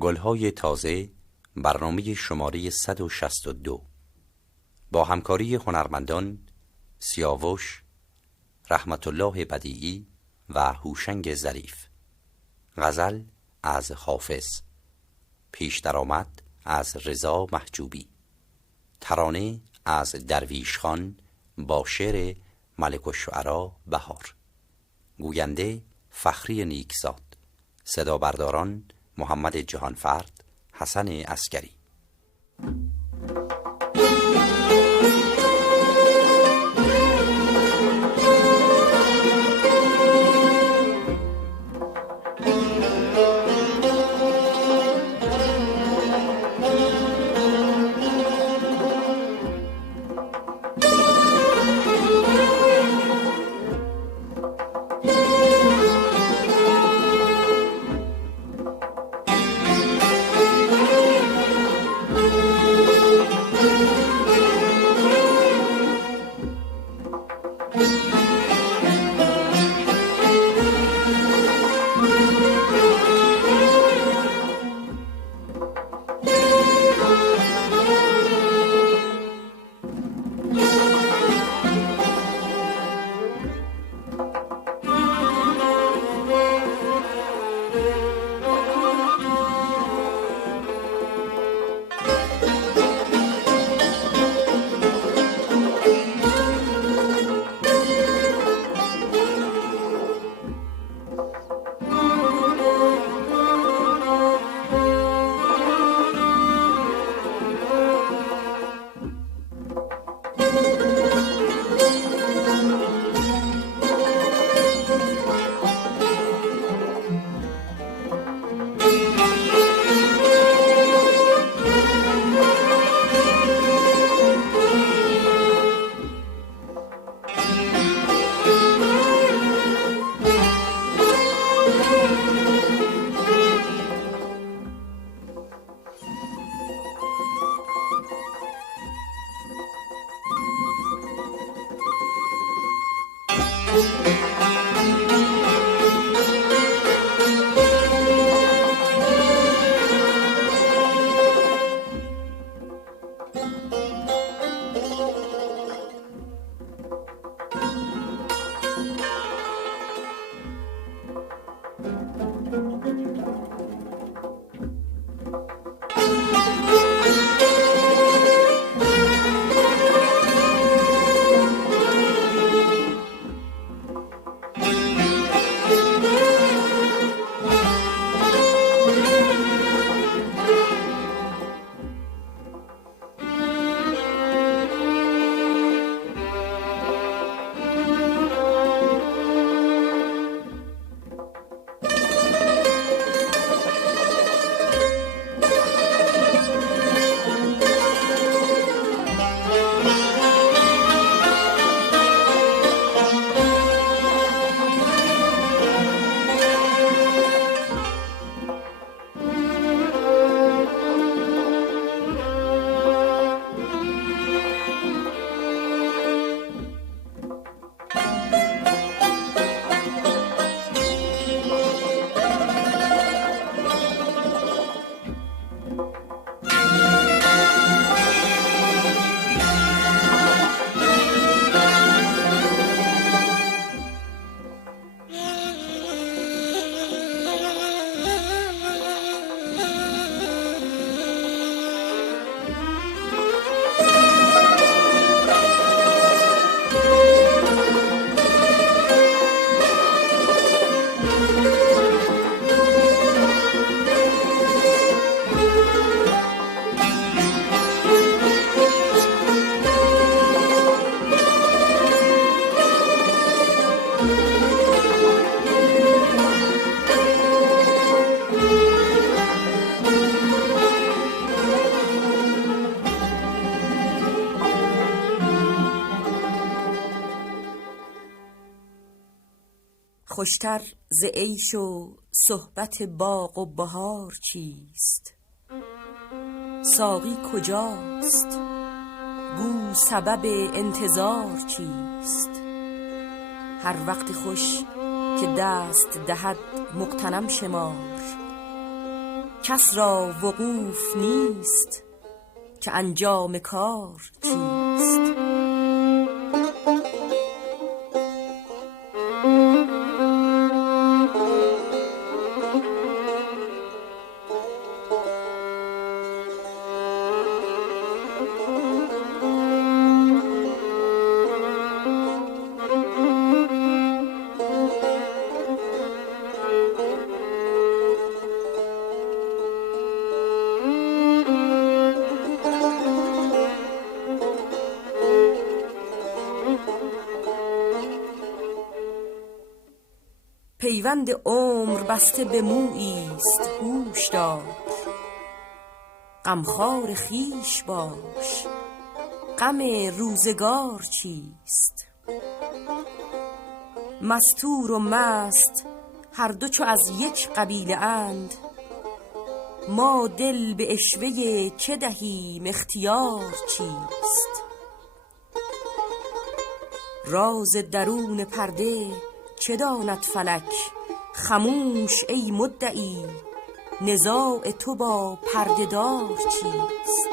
گلهای تازه، برنامه شماره 162 با همکاری هنرمندان سیاوش، رحمت الله بدیعی و هوشنگ ظریف. غزل از حافظ، پیش درآمد از رضا محجوبی، ترانه از درویش خان با شعر ملک الشعرا بهار، گوینده فخری نیکزاد، صدا برداران محمد جهانفرد، حسن عسکری. خوشتر ز عیش و صحبت باغ و بهار چیست؟ ساقی کجاست؟ گو سبب انتظار چیست؟ هر وقت خوش که دست دهد مغتنم شمار، کس را وقوف نیست که انجام کار چیست. پیوند عمر بسته به موییست هوش دار، غمخوار خویش باش غم روزگار چیست. مستور و مست هر دو چو از یک قبیله اند، ما دل به عشوه چه دهیم اختیار چیست. راز درون پرده چه داند فلک، خموش ای مدعی نزاع تو با پرده دار چیست.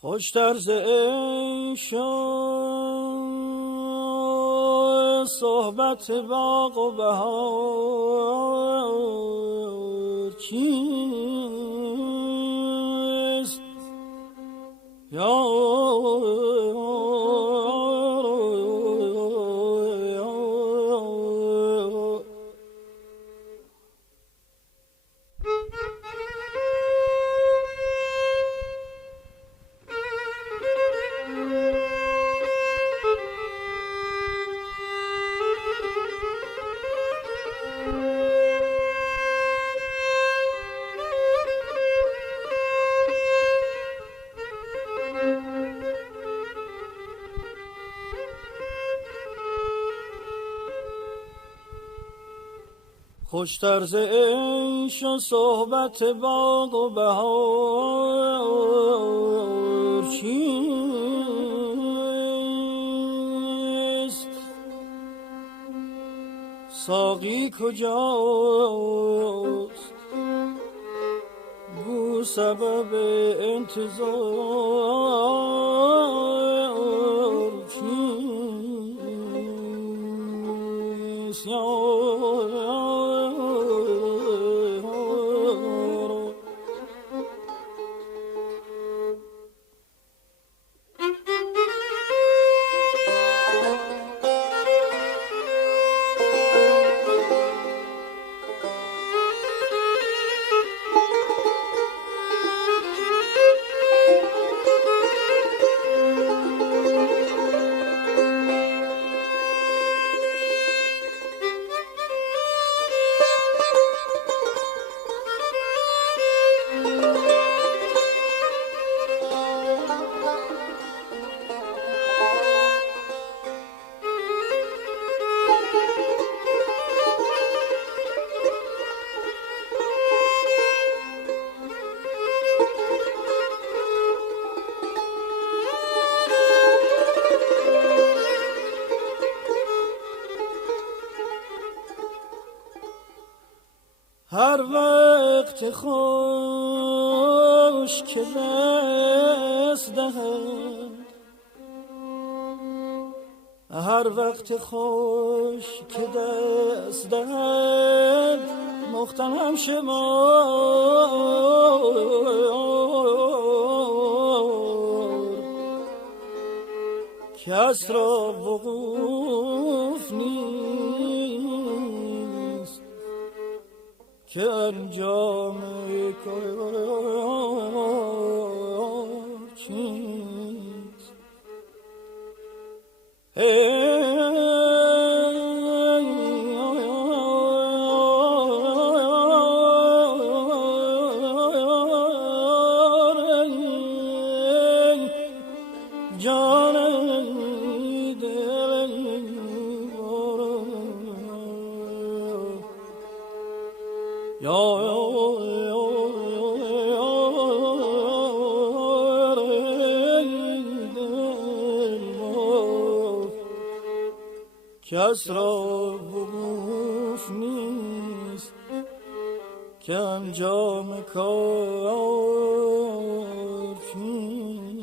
خوشتر ز عیش و صحبت باغ و بهار چیست؟ خوشتر ز عیش و صحبت باغ و بهار چیست؟ ساقی کجاست؟ گو سبب انتظار چیست؟ هر وقت خوش که دست دهد هر وقت خوش که دست دهد مختنم شمار، کس را وقوف نیست که انجام کار چیست. کس را وقوف نیست که انجام کار چیست.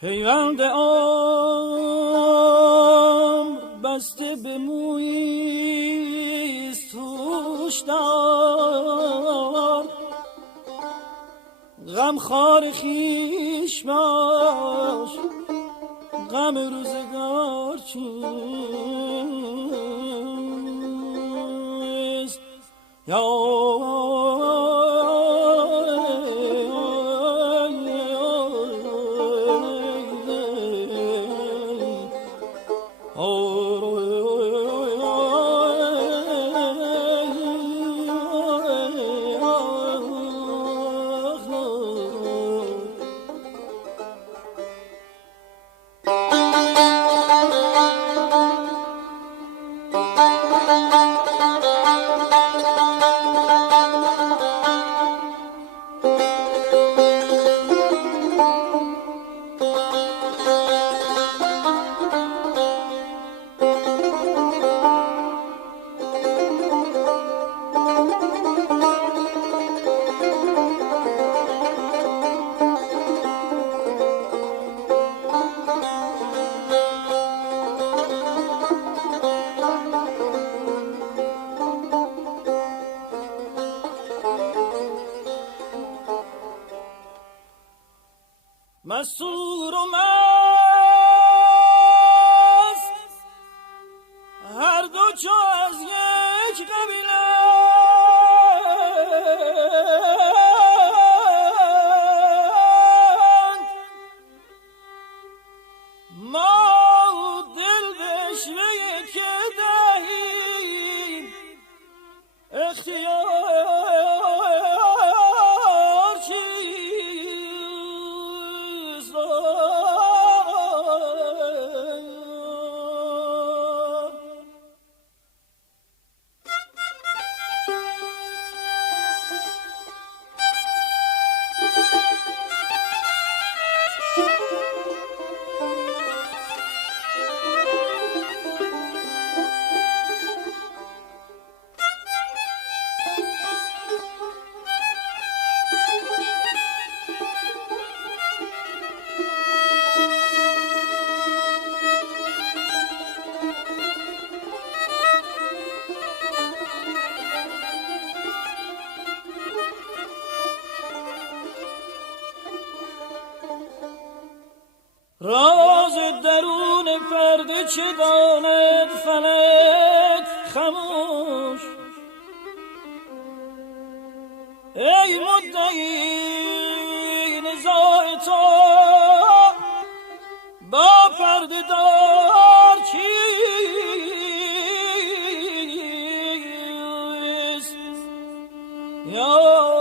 پیوند عمر بسته به مویست هوشدار، غم خار خویش باش غم روزگار چیست. مستور و مست هر دو چو از یک قبیله ما دل به عشوه که دهیم اختیار چیست راز درون پرده چه داند فلک خموش ای مدعی نزاع تو با پرده دار چیست یا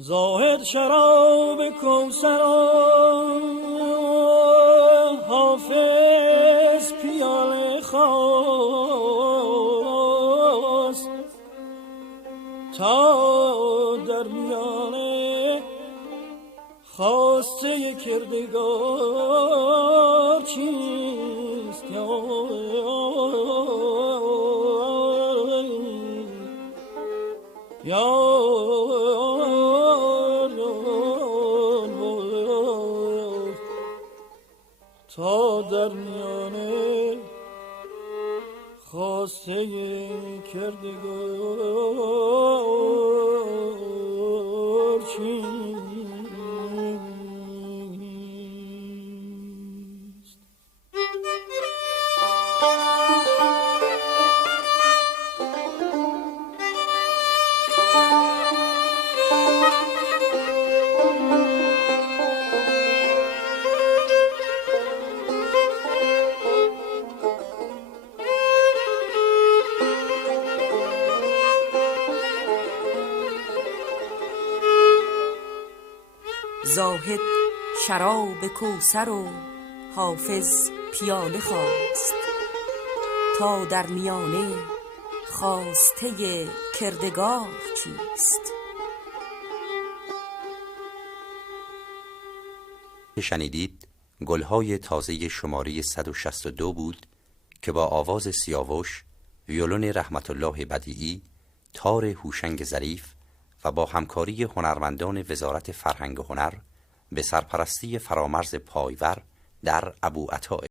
زاهد شراب کوثر حافظ پیاله خواست تا در میانه خواسته کردگار چیست یا تا در میانه خواسته کردگار چیست. زاهد شراب کوثر و حافظ پیاله خواست تا در میانه خواسته کردگار چیست. شنیدید گلهای تازه شماره 162 بود که با آواز سیاوش، ویولون رحمت الله بدیعی، تار هوشنگ ظریف و با همکاری هنرمندان وزارت فرهنگ و هنر به سرپرستی فرامرز پایور در ابوعطا